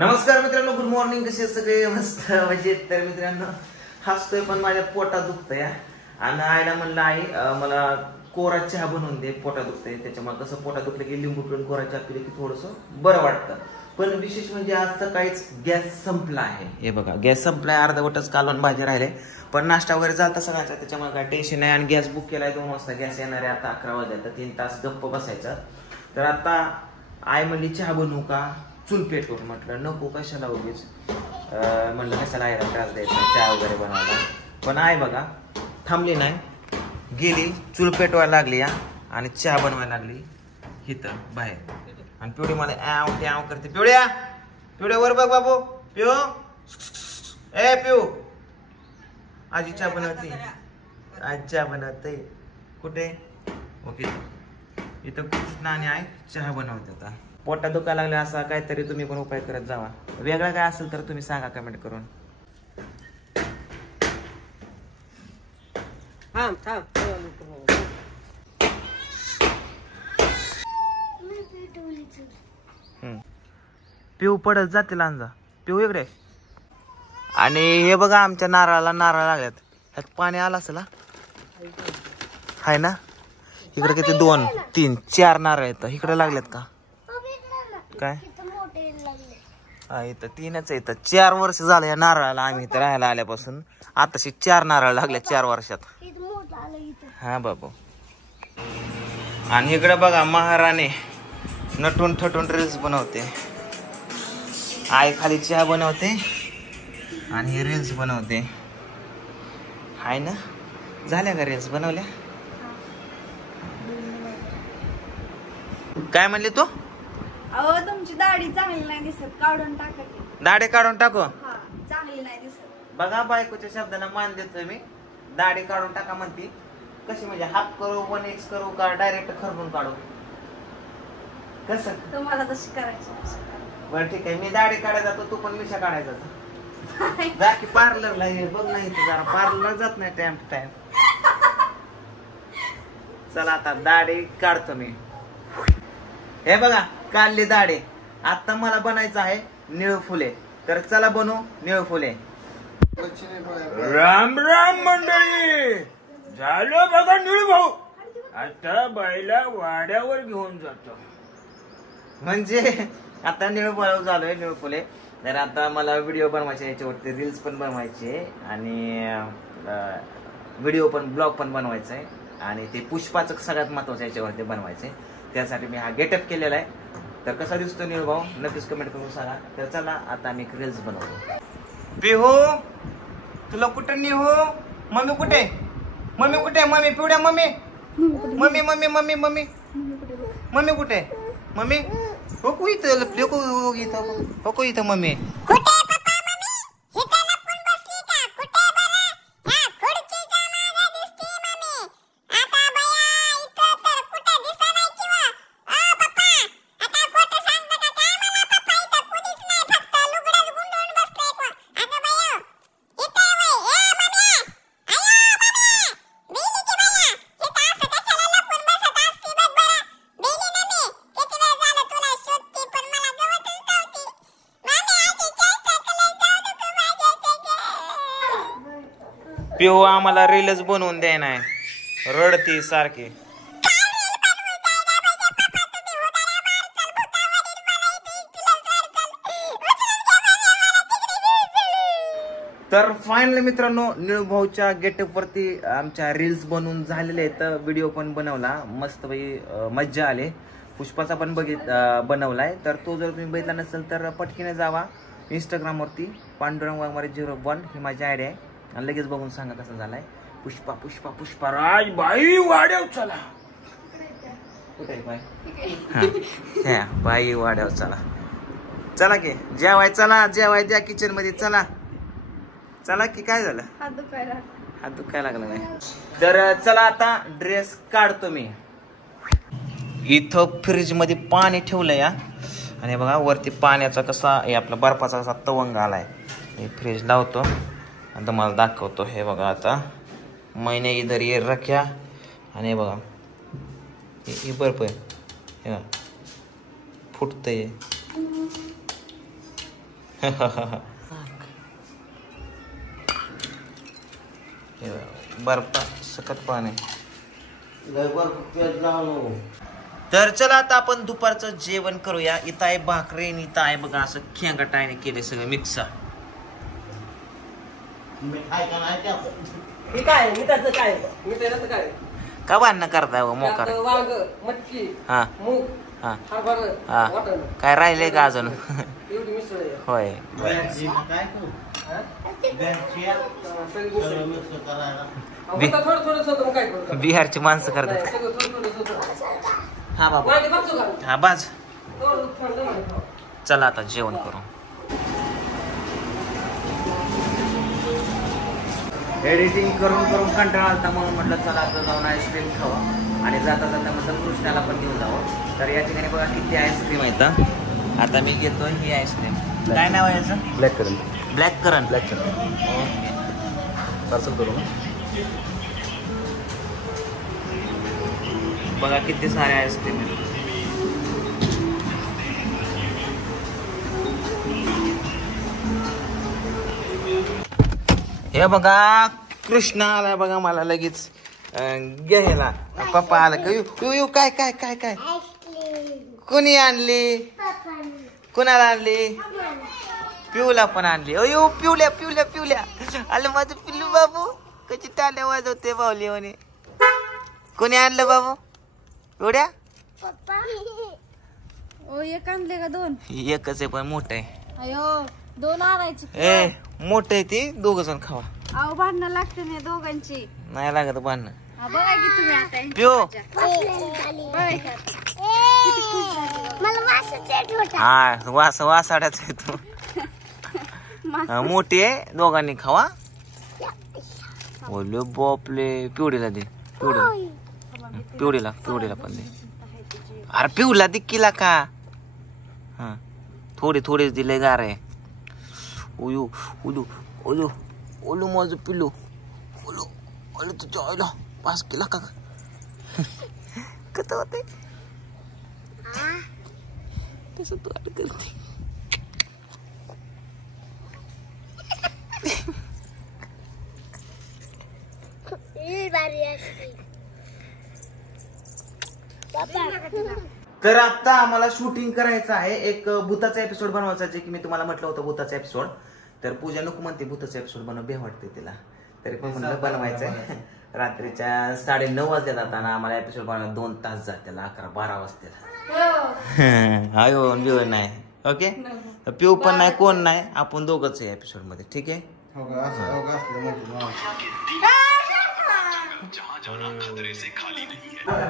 नमस्कार मित्रांनो, good morning. कसे सगळे? मस्त म्हणजे. तर मित्रांनो, हसतोय पण माझ्या पोटात दुखतंय आणि आईला म्हणलं, आई मला कोरा चहा बनवून दे, पोटात दुखतंय. त्याच्यामुळे कसं पोटात दुखलं की लिंबू पिळून कोरा चहा पिले की थोडंसं बरं वाटतं. पण विशेष म्हणजे आज सकाळीच गॅस संपला आहे. हे बघा, गॅस संपलाय. अर्धवटच कालवण भाजी राहिले, पण नाश्ता वगैरे झाला सगळ्यांचा, त्याच्यामुळे काय टेन्शन नाही. आणि गॅस बुक केलाय 2 वाजता. गॅस येणार आहे आता 11 वाजता. 3 तास गप्प बसायचं. तर आता आई म्हणली चहा बनवू का, चूल पेटवून. म्हटलं नको, कशाला उगीच. म्हणलं कशाला आईला त्रास द्यायचा चहा वगैरे बनवायला. पण आई बघा थांबली नाही, गेली चूल पेटवायला लागली या आणि चहा बनवायला लागली इथं बाहेर. आणि पिवडी मला ॲव करते. पिवड्या वर बघ बाबू. पिऊ, ए पिऊ, आजी चहा बनवते. आज चहा बनवते कुठे? ओके, इथं कृष्ण आणि आई चहा बनवते. आता पोटात दुखायला लागले असा काहीतरी तुम्ही पण उपाय करत जावा. वेगळा काय असेल तर तुम्ही सांगा कमेंट करून. पिऊ पडत जाते लांजा. पिऊ इकडे. आणि हे बघा, आमच्या नारळाला नारळ लागल्यात. ह्यात पाणी आलं असेल हाय ना. इकडे किती 2, 3, 4 नारळ आहेत. इकडे लागलेत का काय? हा, इथं 3च आहेत. 4 वर्ष झालं या नारळाला आम्ही इथं राहायला आल्यापासून. आताशी 4 नारळ लागले 4 वर्षात. हा बाबू. आणि इकडे बघा, महाराणी नटून ठटून रील्स बनवते. आई खाली चहा बनवते आणि ही रील्स बनवते. हाय ना. झाल्या का रील्स बनवल्या? काय म्हणले तू? अहो, तुमची दाढी चांगली नाही दिसत, काढून टाका. दाढी काढून टाकू? चांगली नाही दिसत. बघा, बायकोच्या शब्दाला मान देतोय मी. दाढी काढून टाका म्हणती. कशी म्हणजे, हाफ करू, 1x करू का डायरेक्ट खरपून काढू? कसं तुम्हाला तशी करायची? बरं ठीक आहे, मी दाढी काढायला जातो, तू पण मिशा काढायचा. जा की पार्लरला. बघ नाही तर जरा पार्लरला जात नाही टाइम टू टाइम. चला आता दाढी काढतो मी. हे बघा, काढली दाढी. आता मला बनायचं आहे निळ फुले. तर चला बनवू निळ फुले. राम राम मंडळी. झालं बघा निळ भाऊ. आता बाईला वाड्यावर घेऊन जातो. म्हणजे आता निळफळ झालोय, निळ फुले. तर आता मला व्हिडिओ बनवायचे, याच्यावरती रील्स पण बनवायचे आणि व्हिडिओ पण, ब्लॉग पण बनवायचा आहे. आणि ते पुष्पाचं सगळ्यात महत्वाचं याच्यावरती बनवायचंय. त्यासाठी मी हा गेटअप केलेला आहे. तर कसा दिसतो निळ भाऊ नक्कीच कमेंट करून सांगा. तर चला आता मी रील्स बनवतो. पिहू, तुला कुठे निहू? मम्मी कुठे? मम्मी कुठे? मम्मी पिवड्या. Mummy mummy mummy mummy mummy mummy कुठे? मम्मी हो इथं इथं मम्मी. पिहू आम्हाला रीलच बनवून द्याय नाही, रडती सारखी. तर फायनली मित्रांनो, निळभाऊच्या गेटअप वरती आमच्या रील्स बनवून झालेले आहेत. व्हिडिओ पण बनवला मस्त मज्जा आली. पुष्पाचा पण बनवलाय. तर तो जर तुम्ही बघितला नसेल तर पटकीने जावा इंस्टाग्राम वरती. पांडुरंग वाघमारे 01 ही माझी आयडी आहे. आणि लगेच बघून सांगा कसा झालाय. पुष्पा पुष्पा पुष्पा राज बाई वाड्याव चला. कुठे बाई? बाई वाड्याव चला. चला की जेवाय. चला जेवाय द्या किचन मध्ये. चला चला की. काय झालं? हात दुखायला लागला नाही. तर चला आता ड्रेस काढतो मी. इथं फ्रीज मध्ये पाणी ठेवलंय या. आणि बघा वरती पाण्याचा कसा आपला बर्फाचा कसा तवंग आलाय. हे फ्रीज लावतो आणि तुम्हाला दाखवतो. हे बघा, आता मैंने इधर ये रख्या आणि बघा हे बर्फ आहे, हे फुटतंय. बर्फ सकट पाणी. तर चला आता आपण दुपारचं जेवण करूया. इथं आहे भाकरी आणि इथं आहे बघा असं खेंगटाने केले सगळं मिक्स. का भांडणं करताय मोकार? हा हा हा काय राहिले का अजून? होय बिहारची माणसं करतात. हा बाबा हा बाज. चला आता जेवण करू. एडिटिंग करून करून कंटाळा आलता म्हणून म्हटलं चला आता जाऊन आईस्क्रीम खावा. आणि जाता जाता म्हटलं कृष्णाला पण घेऊन जावं. तर या ठिकाणी बघा किती आईस्क्रीम आहेत. आता मी घेतोय ही आईस्क्रीम. काय नाव आहे याचं? Black current. Black current. Black current okay parcel करू ना. बघा किती सारे आईस्क्रीम आहेत. हे बघा कृष्णा आला बघा मला लगेच घ्यायला. पप्पा आला का? काय काय काय काय कोणी आणली? कुणाला आणली? पिऊला पण आणली. अयो पिवल्या पिवल्या पिवल्या. आलं माझं पिल्लू बाबू. कशी टाल्या वाजवते बावली म्हणे. कोणी आणलं बाबू? एवढ्या एक आणले का दोन? एकच आहे पण मोठं आहे. अयो दोन आणायची. ए मोठं आहे ती. दोघ जण खावा. अहो भांडणं लागते ना दोघांची. नाही लागत भांडणं. बघा की तुम्ही आता पिऊ हा वास वासाड्याच आहे तू. मोठी आहे दोघांनी खावा. ओले बापले. पिवडीला दे. पिवडीला पिवडीला पण दे. अरे पिवला दिक्कीला का? हा थोडी थोडीच दिले गार आहे. ओयो ओलू ओलू ओलू माझं पिल्लू. ओलू ओलू तुझ्या आईला पास केला का? कसं होते कसं तू आड करते. तर आता आम्हाला शूटिंग करायचं आहे. एक भूताचा एपिसोड बनवायचा जे की मी तुम्हाला म्हटलं होतं भूताचा एपिसोड. तर पूजा नको म्हणते भूताचा एपिसोड बनव भे वाटते तिला. तरी पण म्हणलं बनवायचंय. रात्रीच्या 9:30 वाजता जाताना आम्हाला एपिसोड बनवायला 2 तास जातील. 11-12 वाजतील. आयो बिव नाही. ओके पिऊ पण नाही कोण नाही. आपण दोघंच आहे एपिसोड मध्ये. ठीक आहे.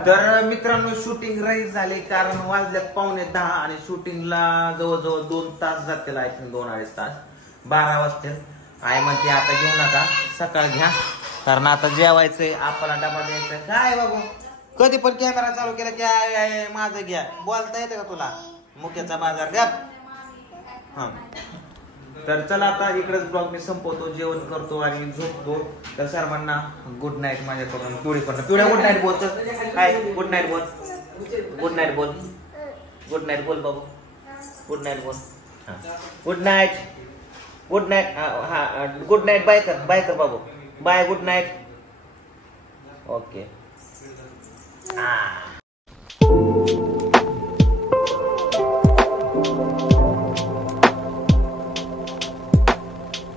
तर मित्रांनो शूटिंग रही झाले कारण वाजल्यात 9:45 आणि शूटिंगला जवळजवळ 2 तास जातील. आय थिंक 2-2.5 तास. 12 वाजतील. आई म्हणते आता घेऊ नका सकाळ घ्या कारण आता जेवायचंय. आपला डबा द्यायचा. काय बाबू कधी पण कॅमेरा चालू केला की माझं घ्या. बोलता येते का तुला? मुख्याचा बाजार द्या. हा तर चला आता इकडेच ब्लॉग मी संपवतो. जेवण करतो आणि झोपतो. तर सर्वांना गुड नाईट माझ्याकडून. पिवड्या गुड नाईट बोल. काय गुड नाईट बोल. गुड नाईट बोल. गुड नाईट बोल बाबू. गुड नाईट बोल. Good night. Good night. हा गुड नाईट बाय कर. बाय कर बाबू. Bye good night. ओके.